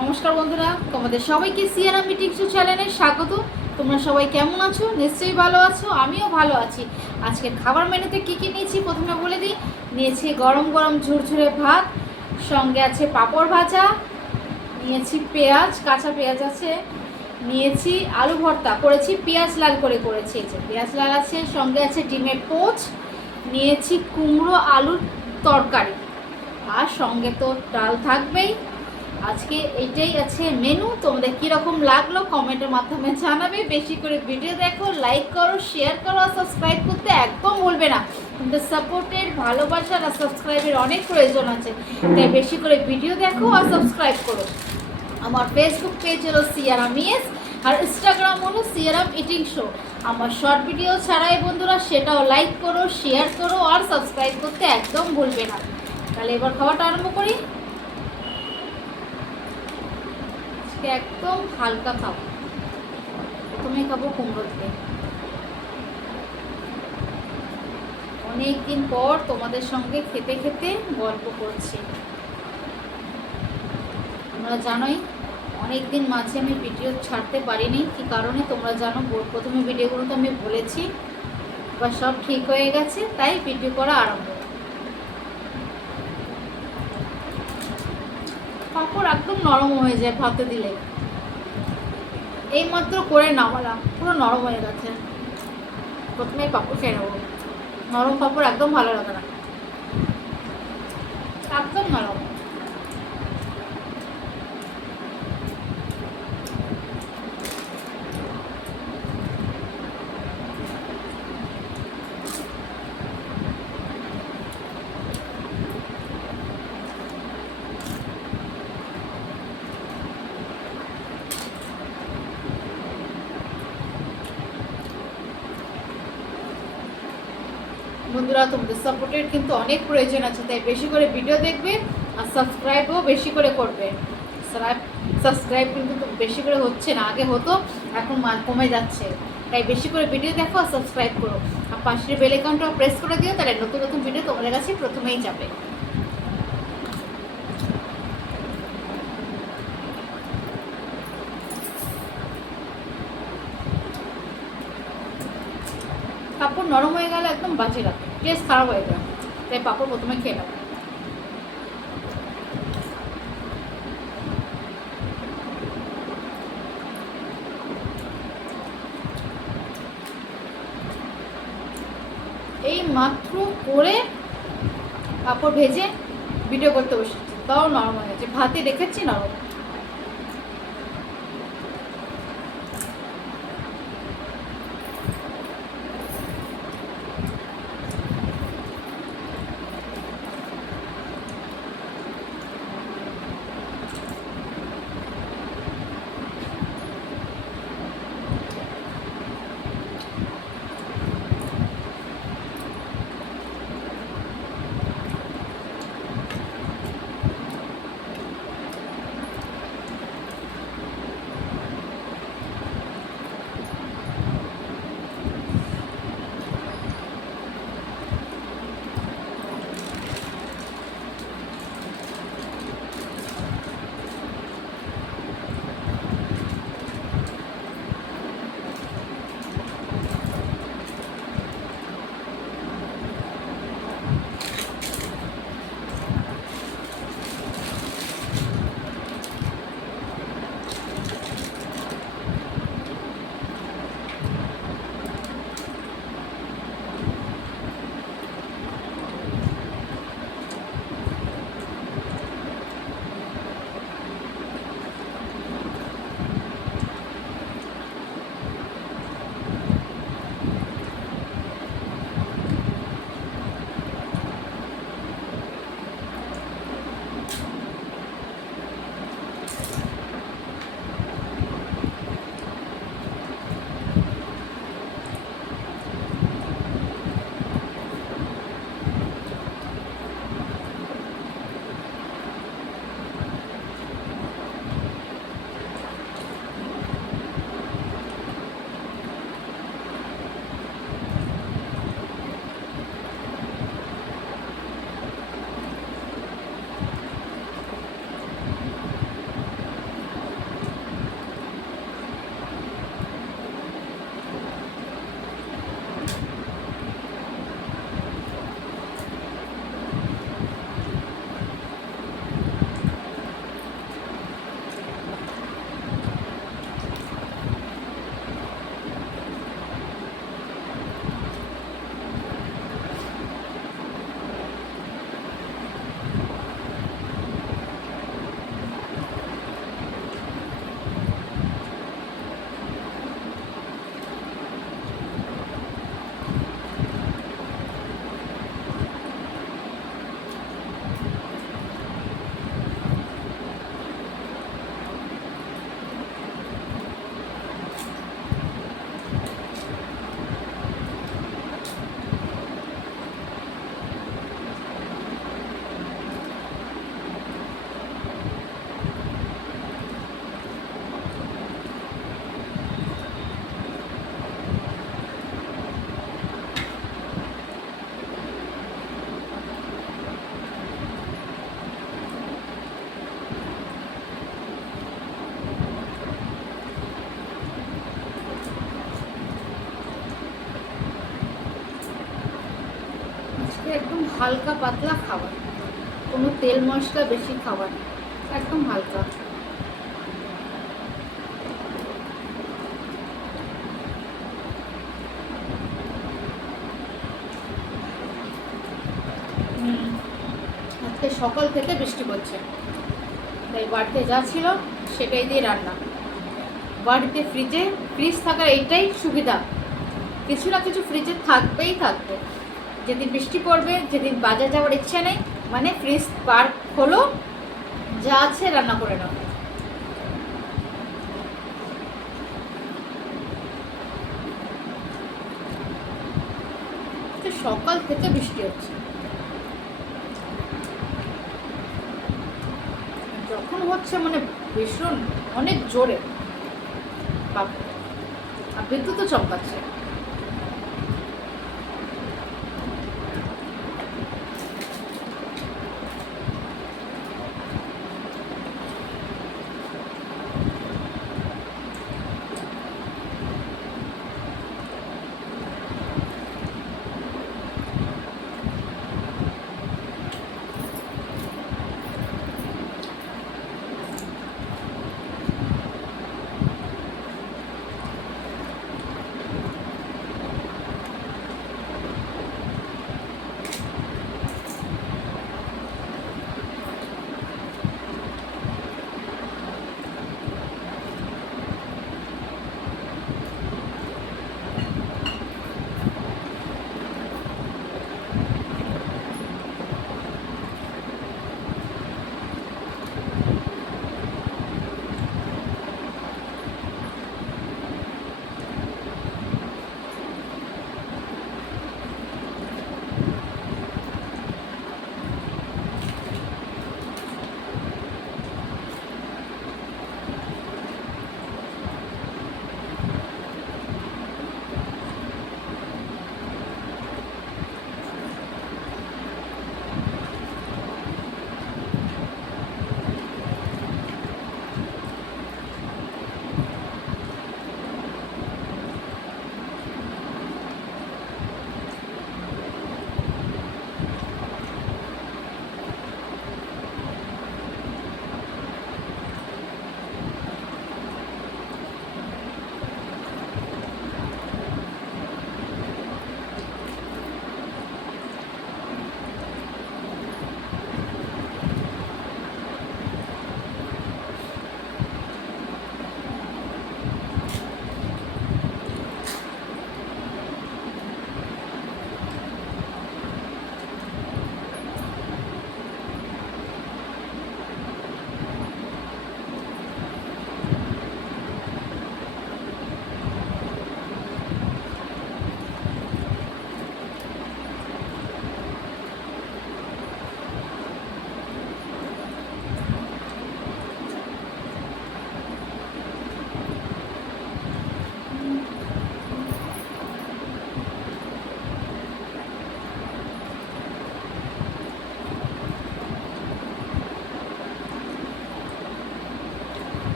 নমস্কার বন্ধুরা, তোমাদের সবাইকে সিয়ারা মিটিং শো চ্যানেলে স্বাগত। তোমরা সবাই কেমন আছো? নিশ্চয়ই ভালো আছো, আমিও ভালো আছি। আজকের খাবার মেনুতে কী কী নিয়েছি প্রথমে বলে দিই। নিয়েছি গরম গরম ঝুরঝুরে ভাত, সঙ্গে আছে পাঁপড় ভাজা, নিয়েছি পেঁয়াজ, কাঁচা পেঁয়াজ আছে, নিয়েছি আলু ভর্তা করেছি, পেঁয়াজ লাল করে করেছি, পেঁয়াজ লাল আছে, সঙ্গে আছে ডিমের পোচ, নিয়েছি কুমড়ো আলুর তরকারি, আর সঙ্গে তো ডাল থাকবেই। আজকে এইটাই আছে মেনু। তোমাদের কীরকম লাগলো কমেন্টের মাধ্যমে জানাবে। বেশি করে ভিডিও দেখো, লাইক করো, শেয়ার করো আর সাবস্ক্রাইব করতে একদম ভুলবে না। তোমাদের সাপোর্টের, ভালোবাসার আর সাবস্ক্রাইবের অনেক প্রয়োজন আছে, তাই বেশি করে ভিডিও দেখো আর সাবস্ক্রাইব করো। আমার ফেসবুক পেজ হলো সিয়ারাম ইয়েস, আর ইনস্টাগ্রাম হলো সিয়ারাম ইটিং শো। আমার শর্ট ভিডিও ছাড়াই বন্ধুরা, সেটাও লাইক করো, শেয়ার করো আর সাবস্ক্রাইব করতে একদম ভুলবে না। তাহলে এবার খাওয়াটা আরম্ভ করি। একদম হালকা খাবো, প্রথমে খাবো কুমড়ো দিয়ে। অনেকদিন পর তোমাদের সঙ্গে খেতে খেতে গল্প করছি। তোমরা জানোই অনেকদিন মাঝে আমি ভিডিও ছাড়তে পারিনি, কি কারণে তোমরা জানো। প্রথমে ভিডিওগুলো তো আমি বলেছি, এবার সব ঠিক হয়ে গেছে, তাই ভিডিও করা আরম্ভ। পাঁপড় একদম নরম হয়ে যায় ভাতে দিলে, এইমাত্র করে নামালাম, পুরো নরম হয়ে গেছে। প্রথমেই পাঁপড় খেয়ে নেবো। নরম পাঁপড় একদম ভালো লাগে না, একদম নরম। বন্ধুরা, তোমাদের সাপোর্টের কিন্তু অনেক প্রয়োজন আছে, তাই বেশি করে ভিডিও দেখবে আর সাবস্ক্রাইবও বেশি করে করবে। সাবস্ক্রাইব কিন্তু বেশি করে হচ্ছে না, আগে হতো, এখন কমে যাচ্ছে। তাই বেশি করে ভিডিও দেখো আর সাবস্ক্রাইব করো, আর পাশের বেল আইকনটাও প্রেস করে দিও, তাহলে নতুন নতুন ভিডিও তোমাদের কাছে প্রথমেই যাবে। পাঁপড় নরম হয়ে গেলে একদম বাজে লাগে, টেস্ট খারাপ হয়ে যায়, তাই পাঁপড় প্রথমে খেয়ে নেবো। এই মাত্র করে পাঁপড় ভেজে ভিডিও করতে বসেছি, তাও নরম হয়ে গেছে, ভাতে রেখেছি নরম। হালকা পাতলা খাবার, কোনো তেল মশলা বেশি খাবার, একদম হালকা। আজকে সকাল থেকে বৃষ্টি পড়ছে, তাই বাড়িতে যা ছিল সেটাই দিয়ে রান্না। বাড়িতে ফ্রিজ থাকার এইটাই সুবিধা, কিছু না কিছু ফ্রিজে থাকবেই থাকবে। যেদিন বৃষ্টি পড়বে, যেদিন বাজার যাওয়ার ইচ্ছা নেই, মানে ফ্রিজ বার খোলো, যা আছে রান্না করে নাও। সকাল থেকে বৃষ্টি হচ্ছে, যখন হচ্ছে মানে ভীষণ অনেক জোরে, আর বিদ্যুৎও চমকাচ্ছে।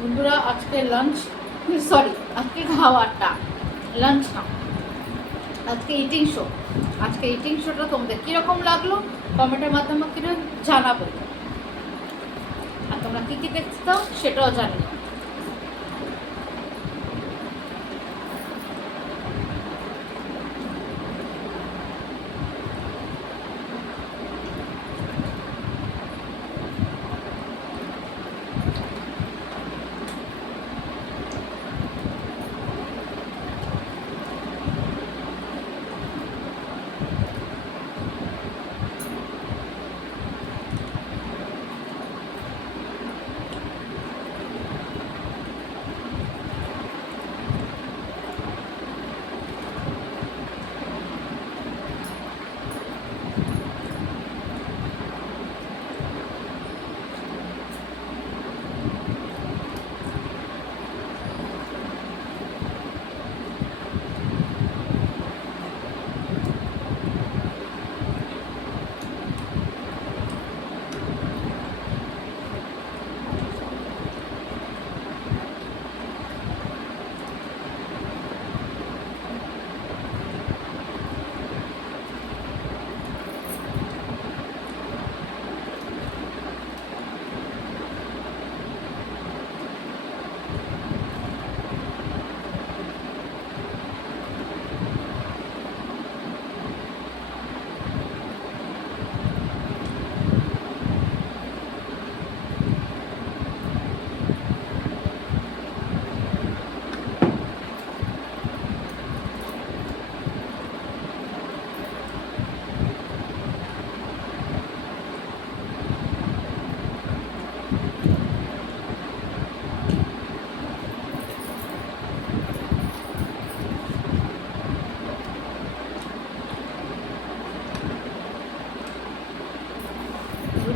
বন্ধুরা, আজকে আজকে খাওয়াটা লাঞ্চ না, আজকে ইটিং শোটা তোমাদের কীরকম লাগলো কমেন্টের মাধ্যমে কিনা জানাবে, আর তোমরা কী কী দেখতে চাও সেটাও জানিও।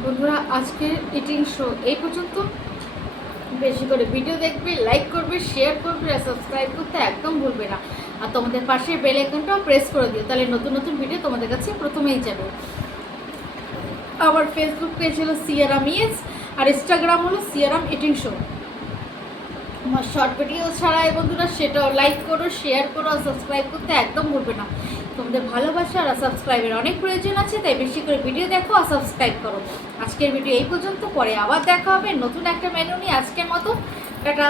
বন্ধুরা আজকের ইটিং শো এই পর্যন্ত। বেশি করে ভিডিও দেখবে, লাইক করবে, শেয়ার করবে আর সাবস্ক্রাইব করতে একদম ভুলবে না। আর তোমাদের পাশে বেল আইকনটাও প্রেস করে দিও, তাহলে নতুন নতুন ভিডিও তোমাদের কাছে প্রথমেই যাবে। আমার ফেসবুক পেজ হলো সিয়ারাম ইয়েস, আর ইনস্টাগ্রাম হলো সিয়ারাম ইটিং শো। আমার শর্ট ভিডিও ছাড়াই বন্ধুরা সেটাও লাইক করো, শেয়ার করো আর সাবস্ক্রাইব করতে একদম ভুলবে না। তোমাদের ভালোবাসা আর সাবস্ক্রাইবের অনেক প্রয়োজন আছে, তাই বেশি করে ভিডিও দেখো আর সাবস্ক্রাইব করো। আজকের ভিডিও এই পর্যন্ত, পরে আবার দেখা হবে নতুন একটা মেনু নিয়ে। আজকের মতো টাটা।